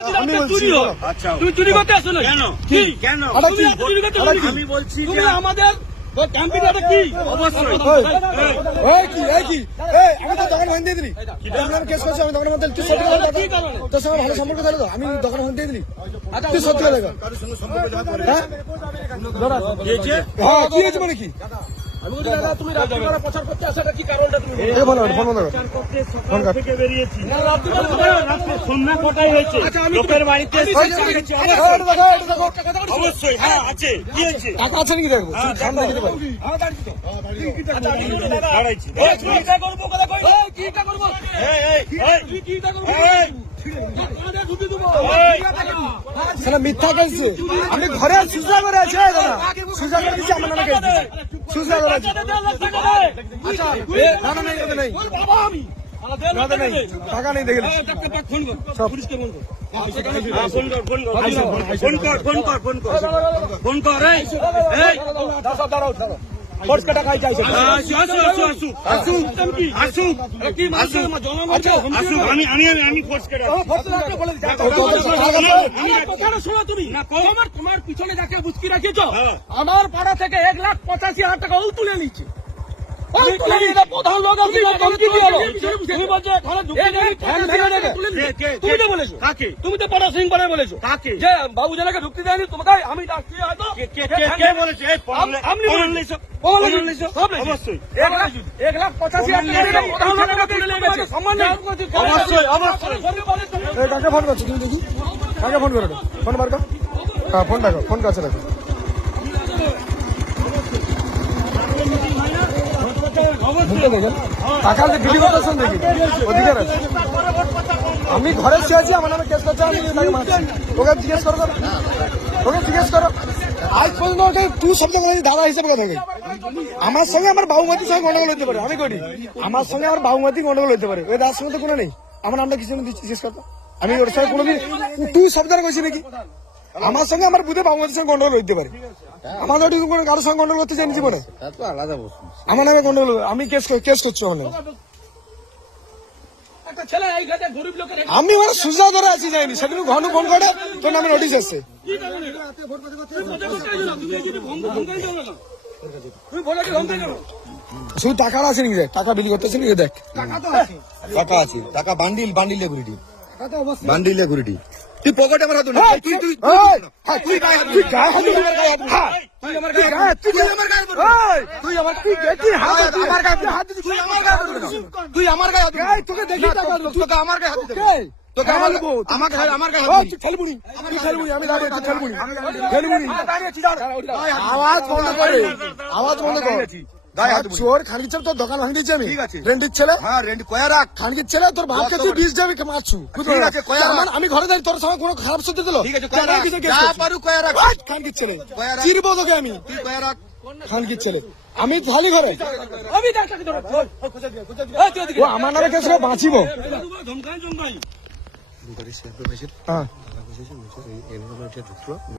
তুমি চুরি করতে আসো না কেন? কেন চুরি করতে? আমি বলছি তুমি আমাদের কি অবশ্যই আমি তো দোকান ভাঙ দিয়ে দিলি, কেস করছি আমি দোকানের মধ্যে তোর সঙ্গে ভালো সম্পর্ক থাকে তো আমি দোকান ভাঙ দিয়ে দিলি, তুই সত্যি কথা কি হয়েছে মানে কি? তুমি রাত্রিবেলা প্রচার করতে আসাটা কি কারণটা? তুমি থেকে বেরিয়েছি সন্ধ্যা কটাই হয়েছে লোকের বাড়িতে অবশ্যই হ্যাঁ আছে কি হয়েছে টাকা আছে নাকি দেখবো সামনে দিতে পারি মিথ্যা কেছে আমি ঘরে সুজা করে আছি সুজা করে দিচ্ছি আমার নামে কেস দিচ্ছি সুজা করে আছি টাকা নেই দেখে ফোন কর তোমার পিছনে যাকে বুঝকি রাখিয়েছ আমার পাড়া থেকে 1,85,000 টাকা ও তুলে নিচ্ছে। প্রধান লোক তুমি তো পাড়া সিং পাড়ায় বলেছো যে বাবু জেলাকে ঢুকতে দেয়নি তোমাকে আমি ডাকছি হয়তো অবশ্যই 1,85,000 কাকে ফোন করছো তুমি দেখি কাকে ফোন করো ফোন বার কর হ্যাঁ ফোন রাখো ফোন কাছে রাখো টাকা বিলি করতেছেন দেখি অধিকার আছে আমি ঘরে শুয়েছি আমার নামে কেস করছে আমি তাকে মারছি ওকে জিজ্ঞেস করো ওকে জিজ্ঞেস করো আজ পর্যন্ত ওকে তুই শব্দ করে দাদা হিসেবে কথা বলি আমার সঙ্গে আমার বাবুমাতির সঙ্গে গন্ডগোল হতে পারে আমি করি আমার সঙ্গে আমার বাবুমাতি গন্ডগোল হতে পারে ওই দাদার সঙ্গে তো কোনো নেই আমার নামটা কিছু জিজ্ঞেস করতো আমি ওর সঙ্গে কোনোদিন তুই শব্দ কইছি নাকি আমার সঙ্গে আমার বুধে বাবুমাতির সঙ্গে গন্ডগোল হইতে পারে আমাদের কারোর সঙ্গে গন্ডগোল করতে চাইনি জীবনে আমার নামে গন্ডগোল আমি কেস করছি আমার নামে আমি মানে সুজা ধরে আছি যাইনি সেদিন ঘন ফোন করে তোর নামে নোটিশ আসছে শুধু টাকা আছে নাকি টাকা বিলি করতেছে নাকি দেখ টাকা আছে টাকা বান্ডিলে ঘুরিটি বান্ডিলে ঘুরিটি তুই পকেটে আমার হাত তুই তুই তুই গায়ে হাত দিবি তুই আমার গায়ে তুই আমার গায়ে তোকে দেখি টাকা তোকে আমার গায়ে হাত দিবি তোকে আমার গায়ে হাত দিবি খেলবুনি আমি দাঁড়িয়ে আছি খেলবুনি আওয়াজ বন্ধ করে চোর খানকির তোর দোকান ভাঙি দিচ্ছি আমি রেন্ডির ছেলে খানকির ছেলে তোর ভাবকে তুই 20 যাবি মারছু আমি ঘরে যাই তোর সঙ্গে কোনো খারাপ সত্যি দিল খানকির ছেলে চিরবো তোকে আমি খানকির ছেলে আমি খালি ঘরে ও আমার নামে কেস বাঁচিব হ্যাঁ